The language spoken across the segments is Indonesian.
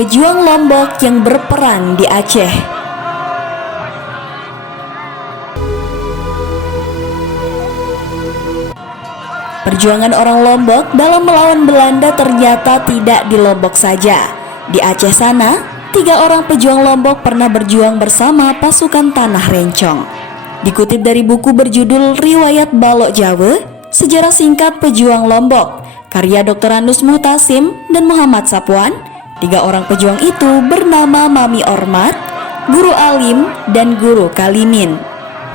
pejuang Lombok yang berperang di Aceh. Perjuangan orang Lombok dalam melawan Belanda ternyata tidak di Lombok saja. Di Aceh sana, 3 orang pejuang Lombok pernah berjuang bersama pasukan Tanah Rencong. Dikutip dari buku berjudul Riwayat Balok Jawa, Sejarah Singkat Pejuang Lombok, karya Dr. Anus Muhtasim dan Muhammad Sapwan, 3 orang pejuang itu bernama Mami Ormat, Guru Alim, dan Guru Kalimin.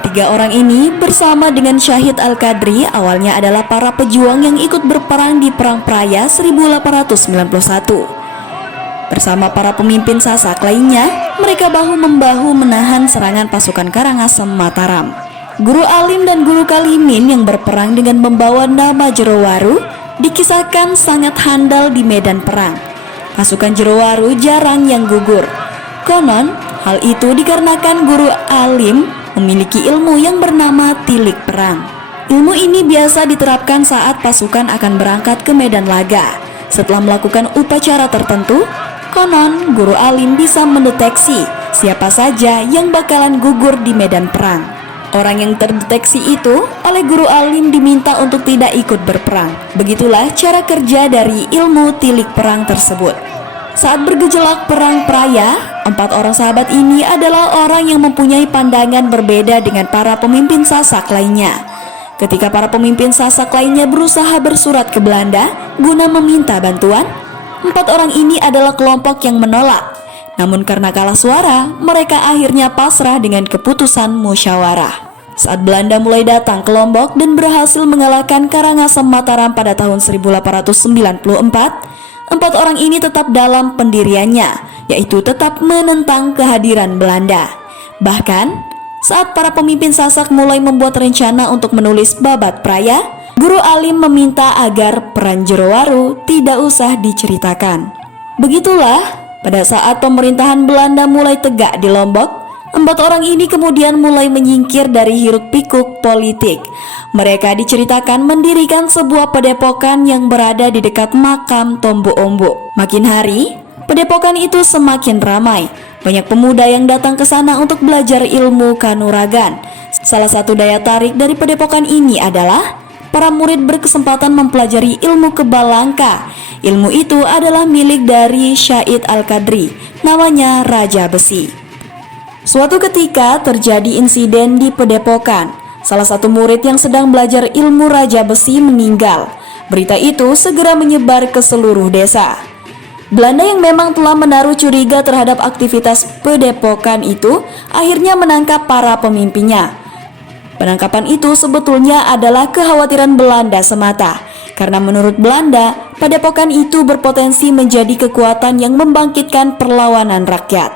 3 orang ini bersama dengan Syahid Al-Qadri awalnya adalah para pejuang yang ikut berperang di Perang Praia 1891. Bersama para pemimpin Sasak lainnya, mereka bahu-membahu menahan serangan pasukan Karangasem Mataram. Guru Alim dan Guru Kalimin yang berperang dengan membawa nama Jerowaru dikisahkan sangat handal di medan perang. Pasukan Jerowaru jarang yang gugur. Konon, hal itu dikarenakan Guru Alim memiliki ilmu yang bernama tilik perang. Ilmu ini biasa diterapkan saat pasukan akan berangkat ke medan laga. Setelah melakukan upacara tertentu, konon Guru Alim bisa mendeteksi siapa saja yang bakalan gugur di medan perang. Orang yang terdeteksi itu oleh Guru Alim diminta untuk tidak ikut berperang. Begitulah cara kerja dari ilmu tilik perang tersebut. Saat bergejolak Perang Praia, 4 orang sahabat ini adalah orang yang mempunyai pandangan berbeda dengan para pemimpin Sasak lainnya. Ketika para pemimpin Sasak lainnya berusaha bersurat ke Belanda guna meminta bantuan, 4 orang ini adalah kelompok yang menolak. Namun karena kalah suara, mereka akhirnya pasrah dengan keputusan musyawarah. Saat Belanda mulai datang ke Lombok dan berhasil mengalahkan Karangasem Mataram pada tahun 1894, 4 orang ini tetap dalam pendiriannya, yaitu tetap menentang kehadiran Belanda. Bahkan, saat para pemimpin Sasak mulai membuat rencana untuk menulis Babat Praia, Guru Alim meminta agar peran Jerowaru tidak usah diceritakan. Begitulah, pada saat pemerintahan Belanda mulai tegak di Lombok, 4 orang ini kemudian mulai menyingkir dari hiruk-pikuk politik. Mereka diceritakan mendirikan sebuah padepokan yang berada di dekat makam Tombo Ombok. Makin hari, padepokan itu semakin ramai. Banyak pemuda yang datang ke sana untuk belajar ilmu kanuragan. Salah satu daya tarik dari padepokan ini adalah para murid berkesempatan mempelajari ilmu kebal langka. Ilmu itu adalah milik dari Syahid Al-Qadri, namanya Raja Besi. Suatu ketika terjadi insiden di padepokan. Salah satu murid yang sedang belajar ilmu Raja Besi meninggal. Berita itu segera menyebar ke seluruh desa. Belanda yang memang telah menaruh curiga terhadap aktivitas padepokan itu akhirnya menangkap para pemimpinnya. Penangkapan itu sebetulnya adalah kekhawatiran Belanda semata, karena menurut Belanda, padepokan itu berpotensi menjadi kekuatan yang membangkitkan perlawanan rakyat.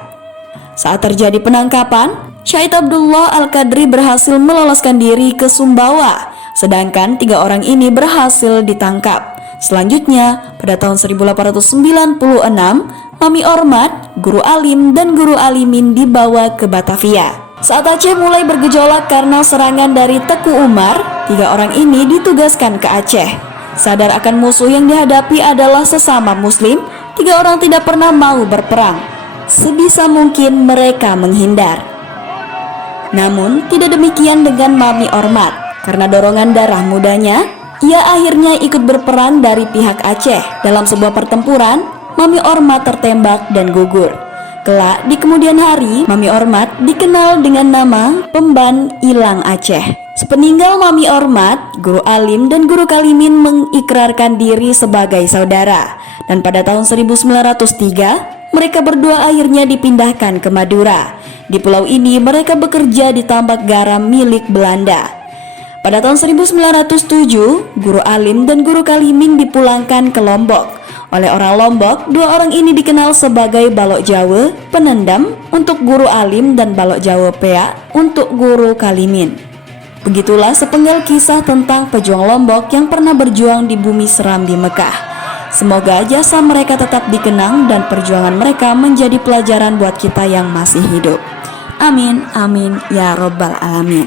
Saat terjadi penangkapan, Syahid Abdullah Al-Qadri berhasil meloloskan diri ke Sumbawa, sedangkan 3 orang ini berhasil ditangkap. Selanjutnya, pada tahun 1896, Mami Ormat, Guru Alim, dan Guru Alimin dibawa ke Batavia. Saat Aceh mulai bergejolak karena serangan dari Teku Umar, 3 orang ini ditugaskan ke Aceh. Sadar akan musuh yang dihadapi adalah sesama Muslim, 3 orang tidak pernah mau berperang. Sebisa mungkin mereka menghindar. Namun tidak demikian dengan Mami Ormat. Karena dorongan darah mudanya, ia akhirnya ikut berperang dari pihak Aceh. Dalam sebuah pertempuran, Mami Ormat tertembak dan gugur. Kelak di kemudian hari, Mami Ormat dikenal dengan nama Pemban Ilang Aceh. Sepeninggal Mami Ormat, Guru Alim dan Guru Kalimin mengikrarkan diri sebagai saudara. Dan pada tahun 1903, mereka berdua akhirnya dipindahkan ke Madura. Di pulau ini mereka bekerja di tambak garam milik Belanda. Pada tahun 1907, Guru Alim dan Guru Kalimin dipulangkan ke Lombok. Oleh orang Lombok, 2 orang ini dikenal sebagai Balok Jawa, penendam untuk Guru Alim, dan Balok Jawa Pea untuk Guru Kalimin. Begitulah sepenggal kisah tentang pejuang Lombok yang pernah berjuang di bumi seram di Mekah. Semoga jasa mereka tetap dikenang dan perjuangan mereka menjadi pelajaran buat kita yang masih hidup. Amin, amin, ya robbal alamin.